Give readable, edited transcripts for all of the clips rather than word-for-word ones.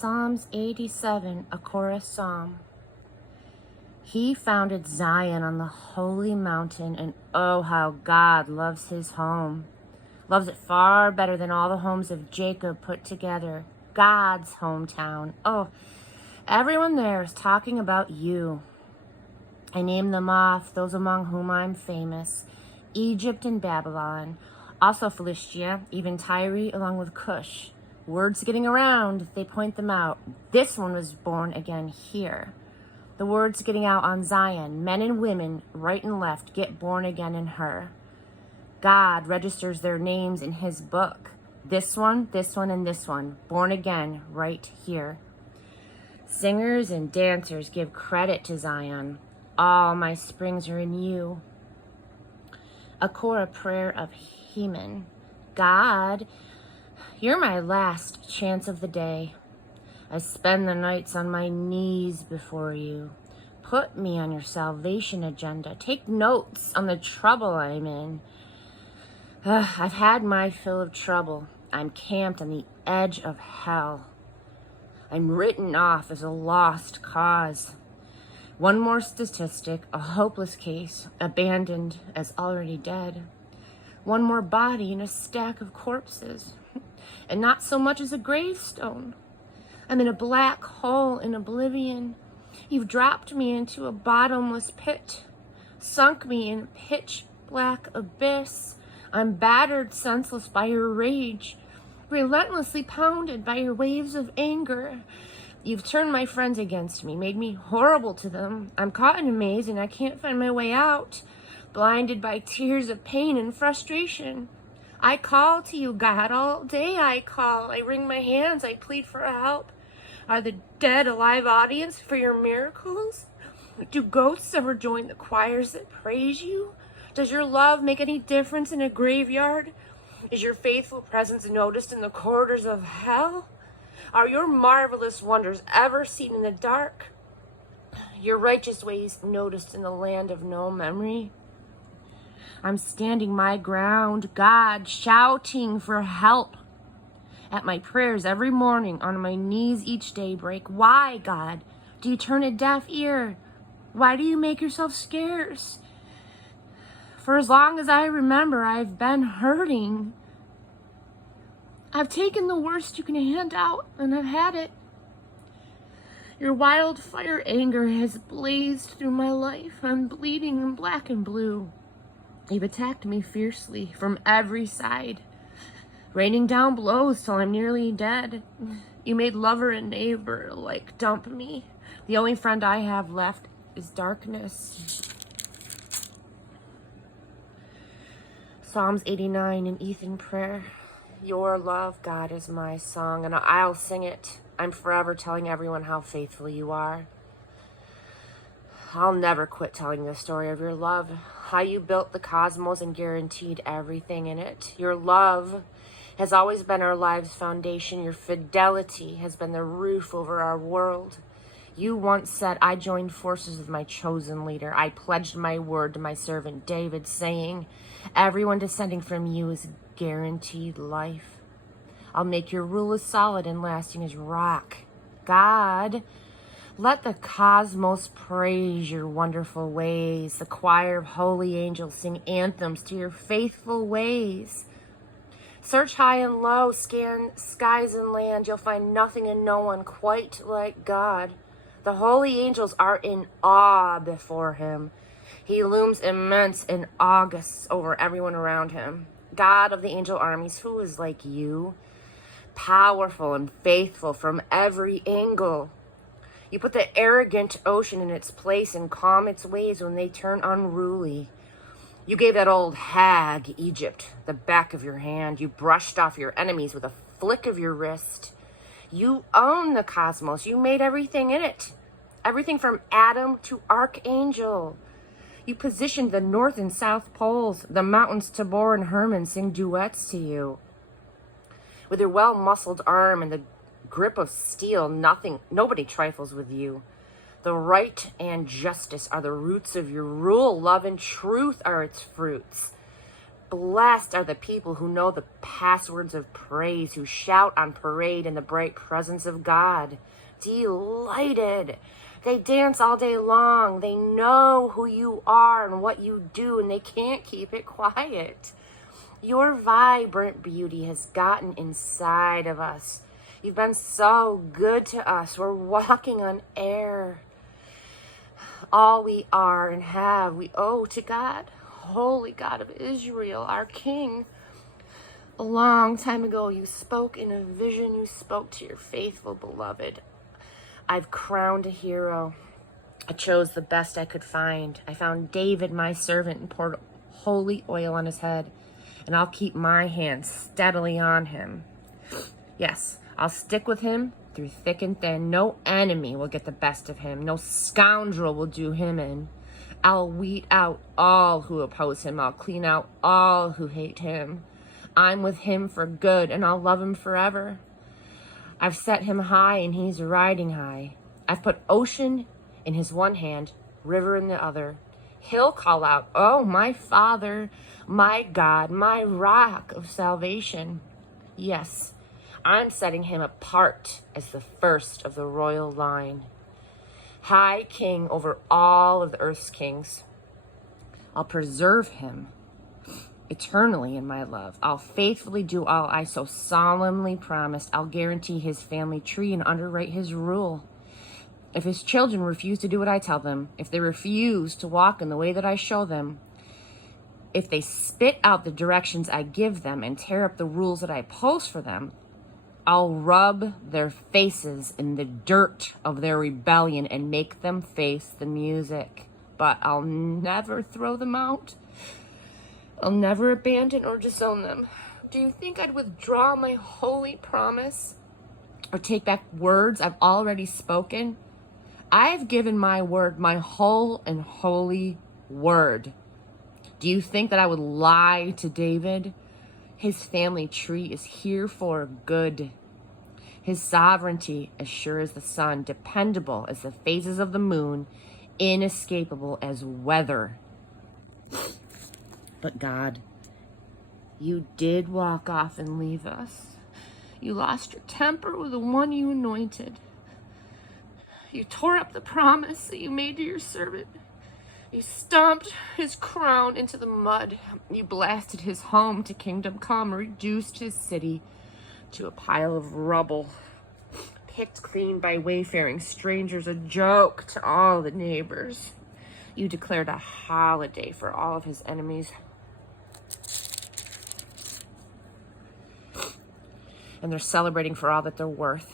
Psalms 87, a chorus psalm. He founded Zion on the holy mountain, and oh, how God loves his home. Loves it far better than all the homes of Jacob put together. God's hometown. Oh, everyone there is talking about you. I named them off, those among whom I'm famous. Egypt and Babylon, also Philistia, even Tyre, along with Cush. Words getting around, they point them out. This one was born again here. The word's getting out on Zion. Men and women, right and left, get born again in her. God registers their names in his book. This one, and this one, born again right here. Singers and dancers give credit to Zion. All my springs are in you. A Korah prayer of Heman. God, you're my last chance of the day. I spend the nights on my knees before you. Put me on your salvation agenda. Take notes on the trouble I'm in. I've had my fill of trouble. I'm camped on the edge of hell. I'm written off as a lost cause. One more statistic, a hopeless case, abandoned as already dead. One more body in a stack of corpses, and not so much as a gravestone. I'm in a black hole in oblivion. You've dropped me into a bottomless pit, sunk me in a pitch black abyss. I'm battered senseless by your rage, relentlessly pounded by your waves of anger. You've turned my friends against me, made me horrible to them. I'm caught in a maze and I can't find my way out, blinded by tears of pain and frustration. I call to you, God, all day I call. I wring my hands, I plead for help. Are the dead a live audience for your miracles? Do ghosts ever join the choirs that praise you? Does your love make any difference in a graveyard? Is your faithful presence noticed in the corridors of hell? Are your marvelous wonders ever seen in the dark? Your righteous ways noticed in the land of no memory? I'm standing my ground, God, shouting for help. At my prayers every morning, on my knees each daybreak. Why, God, do you turn a deaf ear? Why do you make yourself scarce? For as long as I remember, I've been hurting. I've taken the worst you can hand out, and I've had it. Your wildfire anger has blazed through my life. I'm bleeding in black and blue. You've attacked me fiercely from every side, raining down blows till I'm nearly dead. You made lover and neighbor alike dump me. The only friend I have left is darkness. Psalms 89 in Ethan prayer. Your love, God, is my song, and I'll sing it. I'm forever telling everyone how faithful you are. I'll never quit telling the story of your love, how you built the cosmos and guaranteed everything in it. Your love has always been our lives' foundation. Your fidelity has been the roof over our world. You once said, I joined forces with my chosen leader. I pledged my word to my servant David, saying, everyone descending from you is guaranteed life. I'll make your rule as solid and lasting as rock. God, let the cosmos praise your wonderful ways. The choir of holy angels sing anthems to your faithful ways. Search high and low, scan skies and land. You'll find nothing and no one quite like God. The holy angels are in awe before him. He looms immense and august over everyone around him. God of the angel armies, who is like you? Powerful and faithful from every angle. You put the arrogant ocean in its place and calm its waves when they turn unruly. You gave that old hag, Egypt, the back of your hand. You brushed off your enemies with a flick of your wrist. You own the cosmos. You made everything in it. Everything from atom to archangel. You positioned the north and south poles. The mountains Tabor and Hermon sing duets to you. With your well-muscled arm and the grip of steel, nobody trifles with you. The right and justice are the roots of your rule. Love and truth are its fruits. Blessed are the people who know the passwords of praise, who shout on parade in the bright presence of God. Delighted. They dance all day long. They know who you are and what you do, and they can't keep it quiet. Your vibrant beauty has gotten inside of us. You've been so good to us. We're walking on air. All we are and have, we owe to God, holy God of Israel, our King. A long time ago, you spoke in a vision. You spoke to your faithful beloved. I've crowned a hero. I chose the best I could find. I found David, my servant, and poured holy oil on his head. And I'll keep my hand steadily on him. Yes, I'll stick with him through thick and thin. No enemy will get the best of him. No scoundrel will do him in. I'll weed out all who oppose him. I'll clean out all who hate him. I'm with him for good, and I'll love him forever. I've set him high, and he's riding high. I've put ocean in his one hand, river in the other. He'll call out, "Oh, my Father, my God, my rock of salvation." Yes, I'm setting him apart as the first of the royal line. High king over all of the earth's kings. I'll preserve him eternally in my love. I'll faithfully do all I so solemnly promised. I'll guarantee his family tree and underwrite his rule. If his children refuse to do what I tell them, if they refuse to walk in the way that I show them, if they spit out the directions I give them and tear up the rules that I post for them, I'll rub their faces in the dirt of their rebellion and make them face the music. But I'll never throw them out. I'll never abandon or disown them. Do you think I'd withdraw my holy promise or take back words I've already spoken? I've given my word, my whole and holy word. Do you think that I would lie to David? His family tree is here for good. His sovereignty as sure as the sun, dependable as the phases of the moon, inescapable as weather. But God, you did walk off and leave us. You lost your temper with the one you anointed. You tore up the promise that you made to your servant. You stomped his crown into the mud. You blasted his home to kingdom come, reduced his city to a pile of rubble, picked clean by wayfaring strangers, a joke to all the neighbors. You declared a holiday for all of his enemies. And they're celebrating for all that they're worth.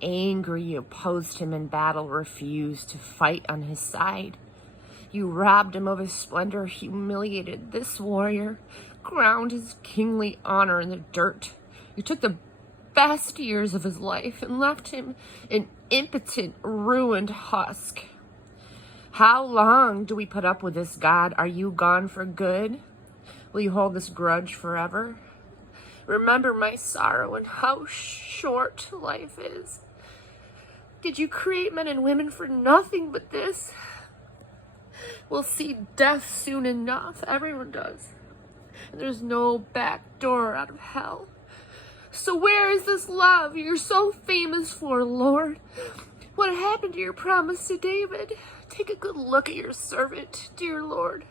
Angry, you opposed him in battle, refused to fight on his side. You robbed him of his splendor, humiliated this warrior, crowned his kingly honor in the dirt. You took the best years of his life and left him an impotent, ruined husk. How long do we put up with this, God? Are you gone for good? Will you hold this grudge forever? Remember my sorrow and how short life is. Did you create men and women for nothing but this? We'll see death soon enough. Everyone does. And there's no back door out of hell. So where is this love you're so famous for, Lord? What happened to your promise to David? Take a good look at your servant, dear Lord.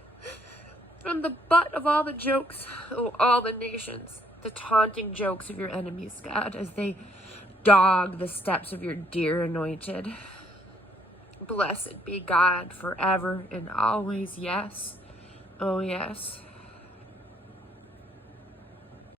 I'm the butt of all the jokes of all the nations, the taunting jokes of your enemies, God, as they dog the steps of your dear anointed. Blessed be God forever and always, yes, oh yes.